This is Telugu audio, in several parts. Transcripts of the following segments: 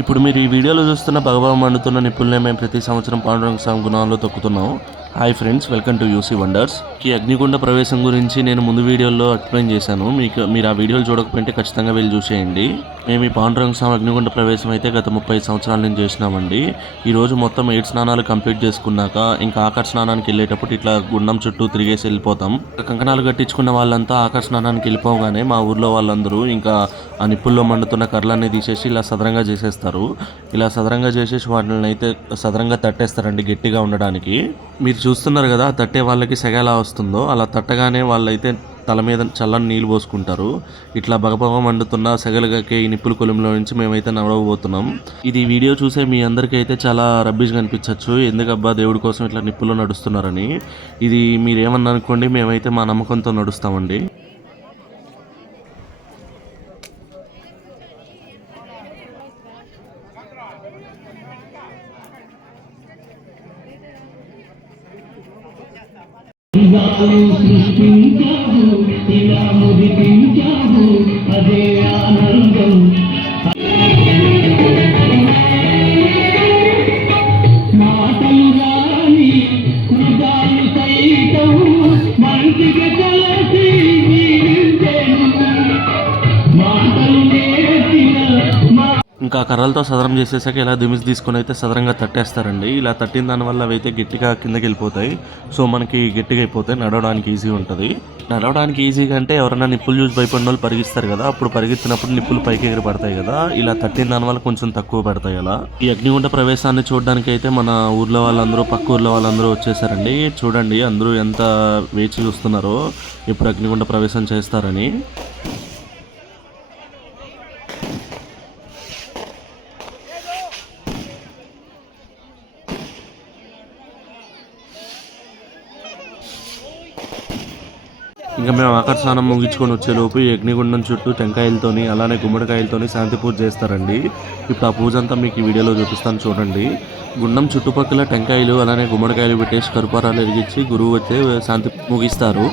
ఇప్పుడు మీరు ఈ వీడియోలో చూస్తున్న భగభగ మండుతున్న నిప్పుల్నే మేము ప్రతి సంవత్సరం పాండురంగ స్వామి గుణాల్లో తొక్కుతున్నాం. Hi friends, welcome to UC wonders. ఈ అగ్నిగుండ ప్రవేశం గురించి నేను ముందు వీడియోలో ఎక్స్ప్లెయిన్ చేశాను. మీరు ఆ వీడియోలు చూడకపోతే ఖచ్చితంగా వెళ్ళి చూసేయండి. మేము ఈ పాండురంగ స్వామి అగ్నిగుండ ప్రవేశం అయితే గత 30 సంవత్సరాల నుంచి చేసినామండి. ఈరోజు మొత్తం 7 స్నానాలు కంప్లీట్ చేసుకున్నాక ఇంకా ఆఖరి స్నానానికి వెళ్ళేటప్పుడు ఇట్లా గుండం చుట్టూ తిరిగేసి వెళ్ళిపోతాం. కంకణాలు కట్టించుకున్న వాళ్ళంతా ఆఖరి స్నానానికి వెళ్ళిపోగానే మా ఊర్లో వాళ్ళందరూ ఇంకా ఆ నిప్పుల్లో మండుతున్న కర్రలన్నీ తీసేసి ఇలా సదరంగా చేసేస్తారు. ఇలా సదరంగా చేసేసి వాటిని అయితే సదరంగా తట్టేస్తారండి గట్టిగా ఉండడానికి. మీరు చూస్తున్నారు కదా, తట్టే వాళ్ళకి సెగ ఎలా వస్తుందో అలా తట్టగానే వాళ్ళైతే తల మీద చల్లని నీళ్ళు పోసుకుంటారు. ఇట్లా బగబగ మండుతున్న సెగలుగాకే ఈ నిప్పుల కొలిమిలో నుంచి మేమైతే నడవబోతున్నాం. ఇది వీడియో చూసే మీ అందరికీ అయితే చాలా రబ్బీష్గా అనిపించవచ్చు, ఎందుకబ్బా దేవుడి కోసం ఇట్లా నిప్పుల్లో నడుస్తున్నారని. ఇది మీరేమన్నా అనుకోండి, మేమైతే మా నమ్మకంతో నడుస్తామండి. సృష్టించావు ఇలా ముదిపించావు అదే ఆనందం. మాటలు రాని కృతాలు సైతం మంచిగా కలిసి జీవించేను. మాటలు నేర్చిన ఇంకా కర్రలతో సదరం చేసేసాక ఇలా దిమిసి తీసుకొని అయితే సదరంగా తట్టేస్తారండి. ఇలా తట్టిన దానివల్ల అవి అయితే గట్టిగా కిందకి వెళ్ళిపోతాయి. సో మనకి గట్టిగా అయిపోతాయి, నడవడానికి ఈజీ ఉంటుంది. నడవడానికి ఈజీగా అంటే ఎవరైనా నిప్పులు చూసి భయపడిన వాళ్ళు పరిగిస్తారు కదా, అప్పుడు పరిగెత్తినప్పుడు నిప్పులు పైకి ఎగిరి పడతాయి కదా, ఇలా తట్టిన దానివల్ల కొంచెం తక్కువ పడతాయి. అలా ఈ అగ్నిగుండ ప్రవేశాన్ని చూడడానికి అయితే మన ఊర్లో వాళ్ళందరూ పక్క ఊర్లో వాళ్ళందరూ వచ్చేసారండి. చూడండి అందరూ ఎంత వేచి చూస్తున్నారో ఇప్పుడు అగ్నిగుండ ప్రవేశం చేస్తారని. ఇంకా మేము ఆఖరి స్నానం ముగించుకొని వచ్చేలోపు ఈ అగ్నిగుండం చుట్టూ టెంకాయలతోని అలానే గుమ్మడికాయలతోని శాంతి పూజ చేస్తారండి. ఇప్పుడు ఆ పూజ అంతా మీకు ఈ వీడియోలో చూపిస్తాను చూడండి. గుండం చుట్టుపక్కల టెంకాయలు అలానే గుమ్మడికాయలు పెట్టేసి కరుపారాలు ఎరిగించి గురువు అయితే శాంతి ముగిస్తారు.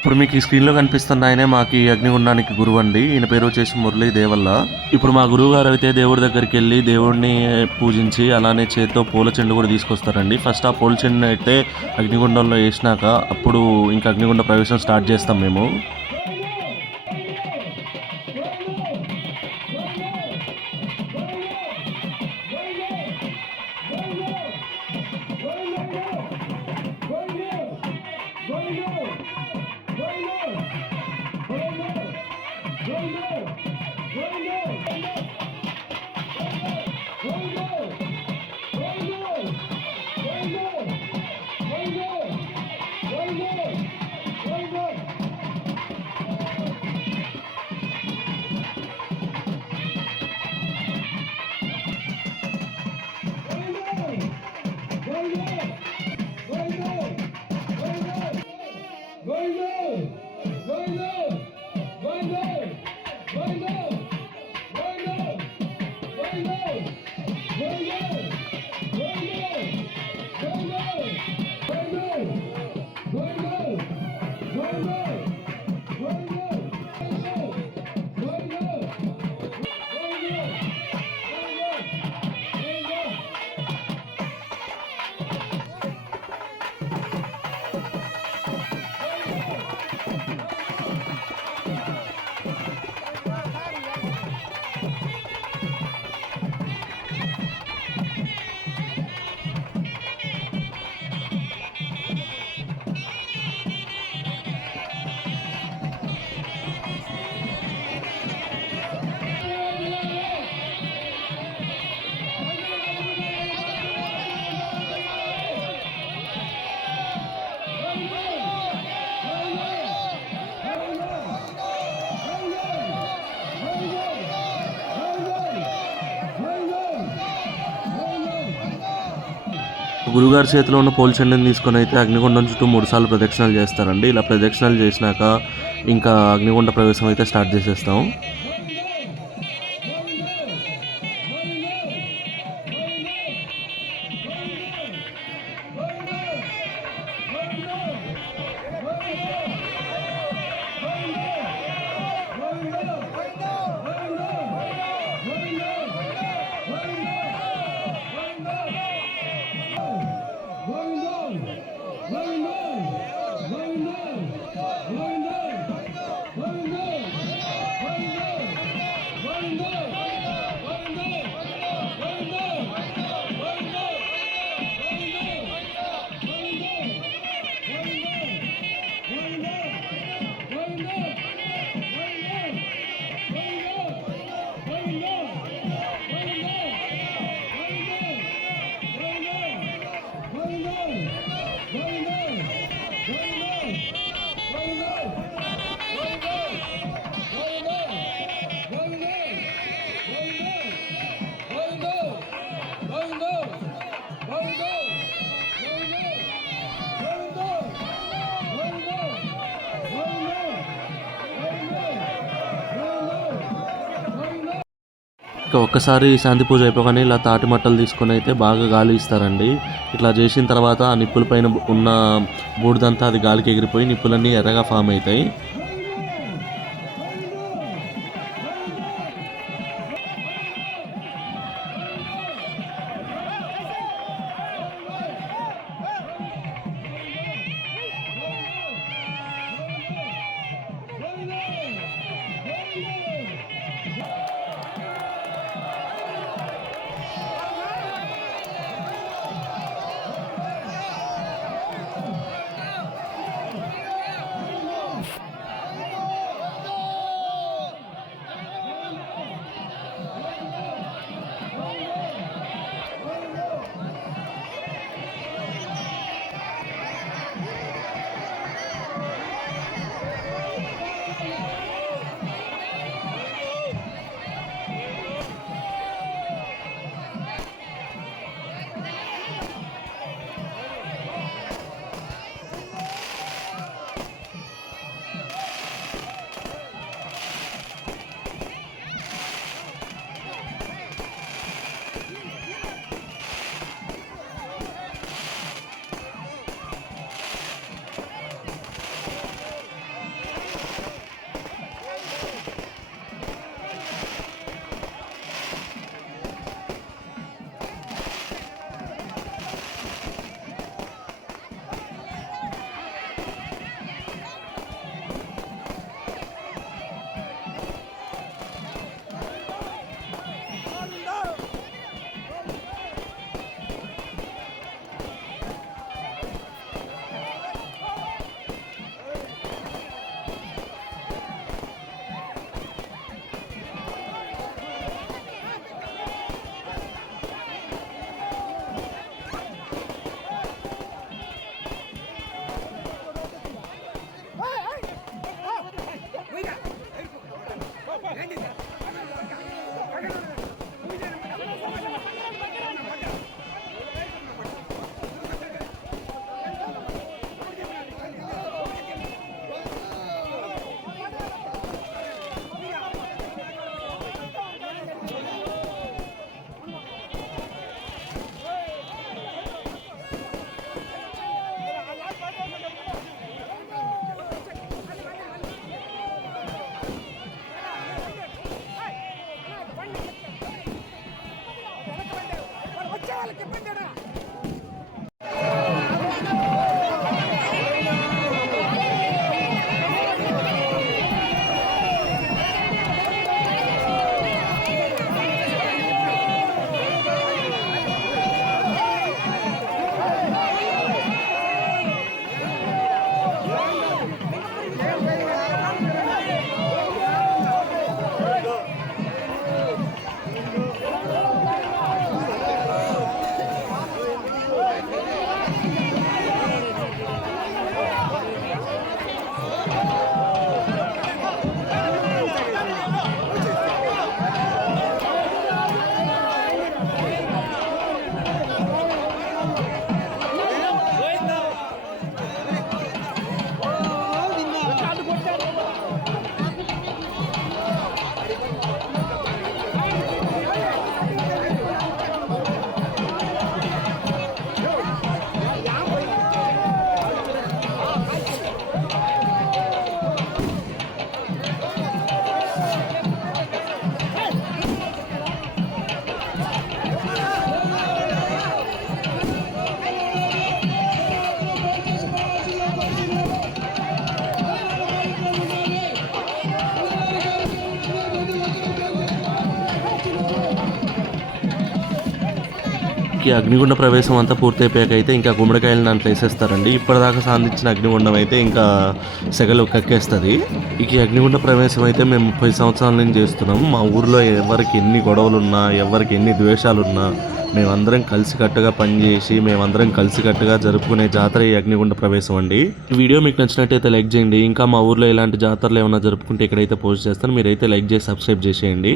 ఇప్పుడు మీకు ఈ స్క్రీన్లో కనిపిస్తున్న ఆయనే మాకు ఈ అగ్నిగుండానికి గురువు అండి. ఈయన పేరు వచ్చేసి మురళీ దేవల్ల. ఇప్పుడు మా గురువు గారు అయితే దేవుడి దగ్గరికి వెళ్ళి దేవుడిని పూజించి అలానే చేతితో పూల చెండు కూడా తీసుకొస్తారండి. ఫస్ట్ ఆ పూల చెండుని అయితే అగ్నిగుండంలో వేసినాక అప్పుడు ఇంకా అగ్నిగుండ ప్రవేశం స్టార్ట్ చేస్తాం మేము. Go! గురుగారి చేతిలో ఉన్న పోల్ చెండుని తీసుకొని అయితే అగ్నిగుండం చుట్టూ 3 సార్లు ప్రదక్షిణలు చేస్తారండి. ఇలా ప్రదక్షిణలు చేసినాక ఇంకా అగ్నిగుండ ప్రవేశం అయితే స్టార్ట్ చేసేస్తాం. ఇంకా ఒక్కసారి శాంతి పూజ అయిపోగానే ఇలా తాటి మట్టలు తీసుకొని అయితే బాగా గాలి ఇస్తారండి. ఇట్లా చేసిన తర్వాత ఆ నిప్పుల పైన ఉన్న బూడిదంతా అది గాలికి ఎగిరిపోయి నిప్పులన్నీ ఎర్రగా ఫామ్ అవుతాయి. ఈ అగ్నిగుండ ప్రవేశం అంతా పూర్తయిపోయాక అయితే ఇంకా గుమ్మడికాయలు దాంట్లో వేసేస్తారండి. ఇప్పటిదాకా సాధించిన అగ్నిగుండం అయితే ఇంకా సెగలు కక్కేస్తుంది. ఈ అగ్నిగుండ ప్రవేశం అయితే మేము 30 సంవత్సరాల నుంచి చేస్తున్నాము. మా ఊర్లో ఎవరికి ఎన్ని గొడవలున్నా, ఎవరికి ఎన్ని ద్వేషాలున్నా మేమందరం కలిసికట్టుగా పనిచేసి మేమందరం కలిసికట్టుగా జరుపుకునే జాతర ఈ అగ్నిగుండ ప్రవేశం అండి. ఈ వీడియో మీకు నచ్చినట్టయితే లైక్ చేయండి. ఇంకా మా ఊర్లో ఇలాంటి జాతరలు ఏమైనా జరుపుకుంటే ఇక్కడైతే పోస్ట్ చేస్తాను. మీరైతే లైక్ చేసి సబ్స్క్రైబ్ చేసేయండి.